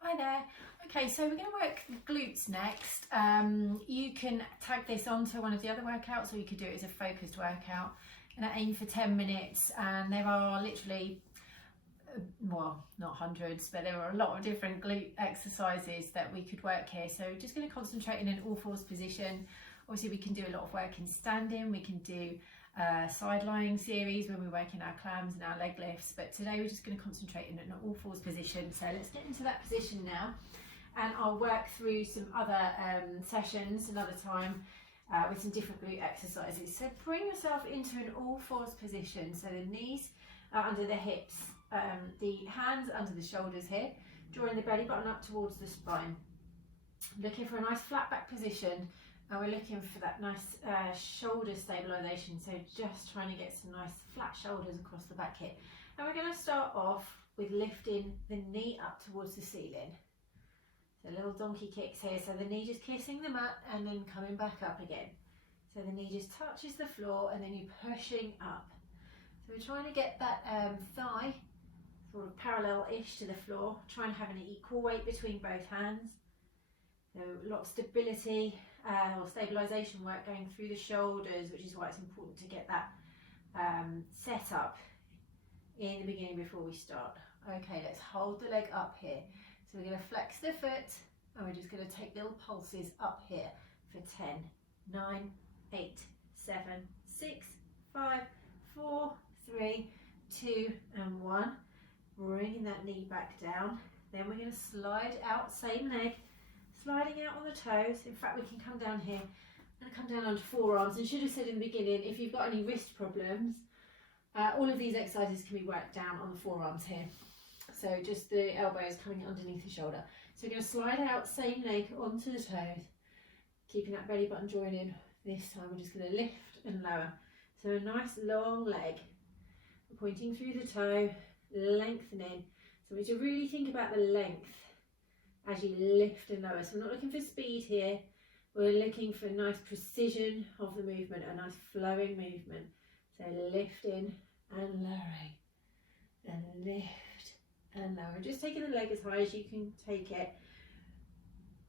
Hi there. Okay, so we're going to work the glutes next. You can tag this onto one of the other workouts, or you could do it as a focused workout. And I aim for 10 minutes, and there are literally, well, not hundreds, but there are a lot of different glute exercises that we could work here. So just going to concentrate in an all fours position. Obviously, we can do a lot of work in standing. We can do side lying series when we're working our clams and our leg lifts, but today we're just going to concentrate in an all fours position. So let's get into that position now, and I'll work through some other sessions another time with some different glute exercises. So bring yourself into an all fours position, so the knees are under the hips, the hands under the shoulders here, drawing the belly button up towards the spine, looking for a nice flat back position. And we're looking for that nice shoulder stabilisation, so just trying to get some nice flat shoulders across the back here. And we're going to start off with lifting the knee up towards the ceiling. So little donkey kicks here, so the knee just kissing the mat and then coming back up again. So the knee just touches the floor and then you're pushing up. So we're trying to get that thigh sort of parallel-ish to the floor, trying to have an equal weight between both hands. So a lot of stability or stabilisation work going through the shoulders, which is why it's important to get that set up in the beginning before we start. Okay, let's hold the leg up here. So we're going to flex the foot and we're just going to take little pulses up here for 10, 9, 8, 7, 6, 5, 4, 3, 2 and 1. Bringing that knee back down. Then we're going to slide out, same leg, sliding out on the toes. In fact, we can come down here and come down onto forearms. And should have said in the beginning, if you've got any wrist problems, all of these exercises can be worked down on the forearms here. So just the elbows coming underneath the shoulder. So we're going to slide out, same leg onto the toes, keeping that belly button joining. This time we're just going to lift and lower. So a nice long leg, pointing through the toe, lengthening. So we need to really think about the length as you lift and lower. So we're not looking for speed here, we're looking for nice precision of the movement, a nice flowing movement. So lifting and lowering, and lift and lower. Just taking the leg as high as you can take it,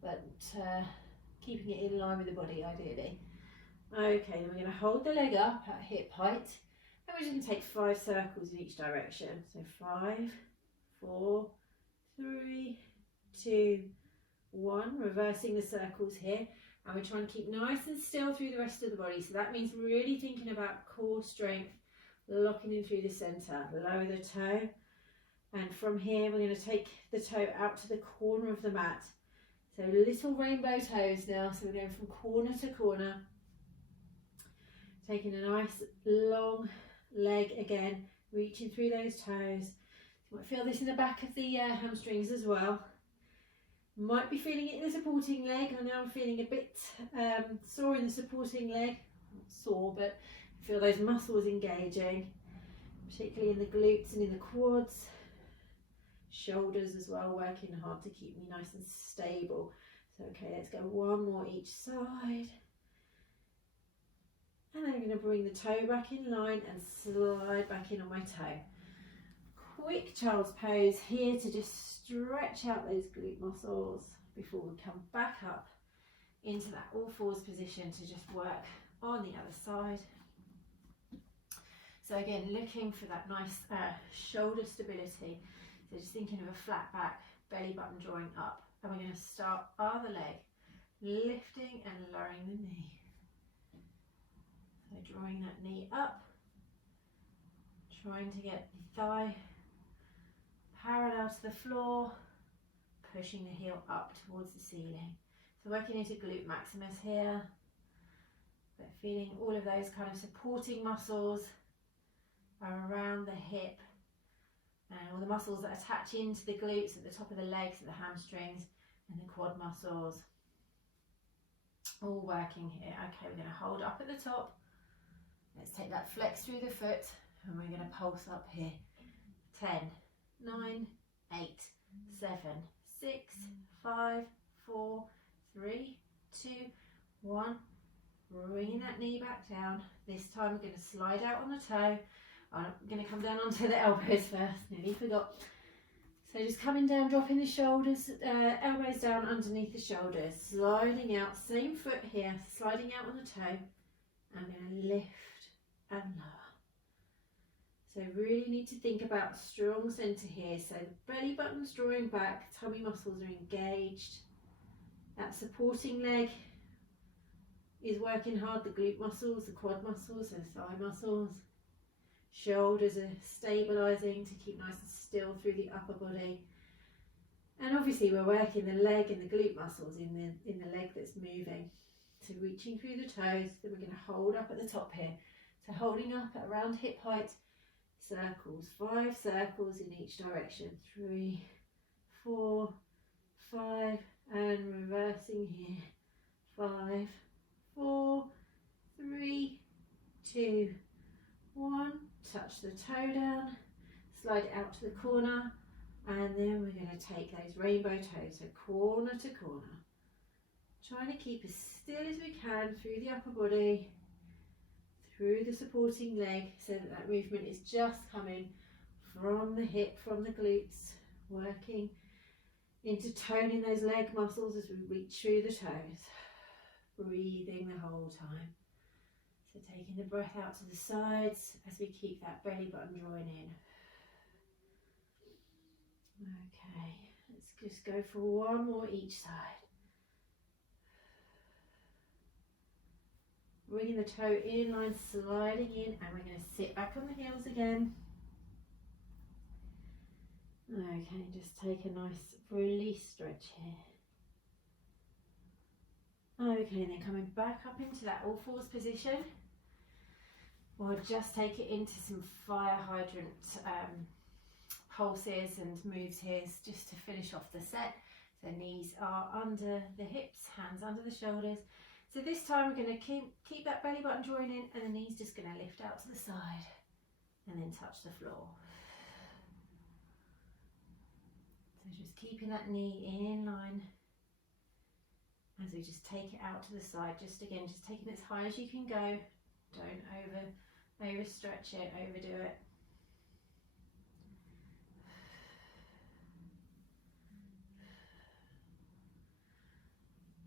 but keeping it in line with the body ideally. Okay, then we're going to hold the leg up at hip height, and we're just going to take 5 circles in each direction. So 5, 4, 3, 2, 1, reversing the circles here, and we're trying to keep nice and still through the rest of the body. So that means really thinking about core strength, locking in through the centre. Lower the toe, and from here we're going to take the toe out to the corner of the mat. So little rainbow toes now, so we're going from corner to corner, taking a nice long leg again, reaching through those toes. You might feel this in the back of the hamstrings as well. Might be feeling it in the supporting leg. I know I'm feeling a bit sore in the supporting leg. Not sore, but feel those muscles engaging, particularly in the glutes and in the quads. Shoulders as well, working hard to keep me nice and stable. So okay, let's go one more each side. And then I'm going to bring the toe back in line and slide back in on my toe. Quick child's pose here to just stretch out those glute muscles before we come back up into that all fours position to just work on the other side. So again, looking for that nice shoulder stability. So just thinking of a flat back, belly button drawing up. And we're going to start other leg, lifting and lowering the knee. So drawing that knee up, trying to get the thigh parallel to the floor, pushing the heel up towards the ceiling. So working into glute maximus here, but feeling all of those kind of supporting muscles around the hip, and all the muscles that attach into the glutes at the top of the legs, at the hamstrings and the quad muscles, all working here. Okay, we're going to hold up at the top. Let's take that flex through the foot, and we're going to pulse up here. 10, 9, 8, 7, 6, 5, 4, 3, 2, 1. Bringing that knee back down. This time we're going to slide out on the toe. I'm going to come down onto the elbows first, nearly forgot. So just coming down, dropping the shoulders, elbows down underneath the shoulders, sliding out, same foot here, sliding out on the toe. I'm going to lift and lower. So really need to think about strong centre here. So the belly button's drawing back, tummy muscles are engaged. That supporting leg is working hard, the glute muscles, the quad muscles, the thigh muscles. Shoulders are stabilising to keep nice and still through the upper body. And obviously we're working the leg and the glute muscles in the leg that's moving. So reaching through the toes, then we're going to hold up at the top here. So holding up at around hip height, circles, 5 circles in each direction, 3, 4, 5, and reversing here, 5, 4, 3, 2, 1, touch the toe down, slide it out to the corner, and then we're going to take those rainbow toes, so corner to corner. Trying to keep as still as we can through the upper body, through the supporting leg, so that that movement is just coming from the hip, from the glutes, working into toning those leg muscles as we reach through the toes. Breathing the whole time. So taking the breath out to the sides as we keep that belly button drawing in. Okay, let's just go for one more each side. Bringing the toe in line, sliding in, and we're going to sit back on the heels again. Okay, just take a nice release stretch here. Okay, and then coming back up into that all fours position. We'll just take it into some fire hydrant pulses and moves here just to finish off the set. So knees are under the hips, hands under the shoulders. So this time we're going to keep that belly button drawing in, and the knees just going to lift out to the side and then touch the floor. So just keeping that knee in line as we just take it out to the side. Just again, just taking it as high as you can go. Don't overstretch it, overdo it.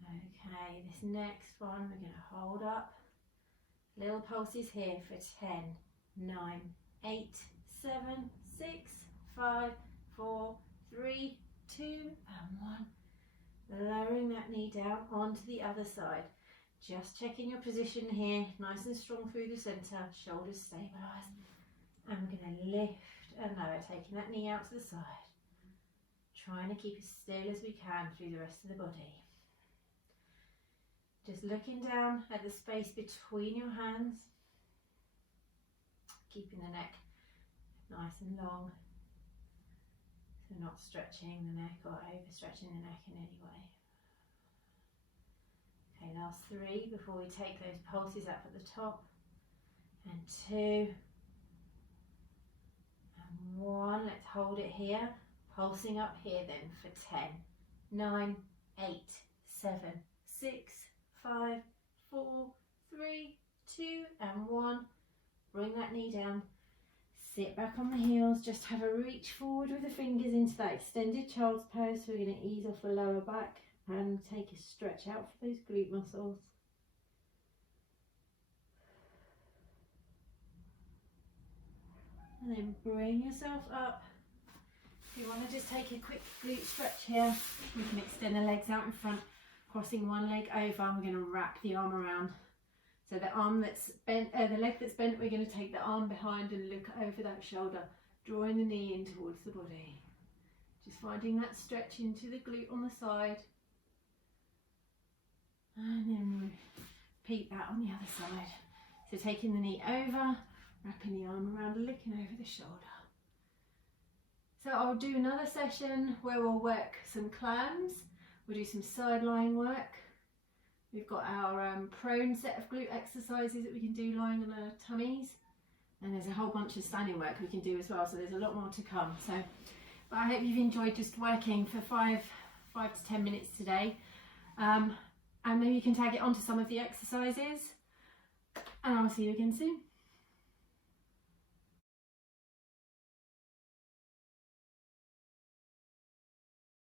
Okay, this next one we're going to hold up. Little pulses here for 10, 9, 8, 7, 6, 5, 4, 3, 2, and 1. Lowering that knee down onto the other side. Just checking your position here, nice and strong through the centre, shoulders stabilised. And we're going to lift and lower, taking that knee out to the side. Trying to keep as still as we can through the rest of the body. Just looking down at the space between your hands, keeping the neck nice and long, so not stretching the neck or overstretching the neck in any way. Okay, last 3 before we take those pulses up at the top, and 2, and 1. Let's hold it here, pulsing up here then for 10, 9, 8, 7, 6, 5, 4, 3, 2, and 1. Bring that knee down. Sit back on the heels. Just have a reach forward with the fingers into that extended child's pose. So we're going to ease off the lower back and take a stretch out for those glute muscles. And then bring yourself up. If you want to just take a quick glute stretch here, you can extend the legs out in front. Crossing one leg over, and we're going to wrap the arm around. So the arm that's bent, the leg that's bent, we're going to take the arm behind and look over that shoulder, drawing the knee in towards the body. Just finding that stretch into the glute on the side. And then repeat that on the other side. So taking the knee over, wrapping the arm around, looking over the shoulder. So I'll do another session where we'll work some clams. We'll do some side lying work. We've got our prone set of glute exercises that we can do lying on our tummies. And there's a whole bunch of standing work we can do as well, so there's a lot more to come. So, but I hope you've enjoyed just working for 5 to 10 minutes today. And maybe you can tag it onto some of the exercises. And I'll see you again soon.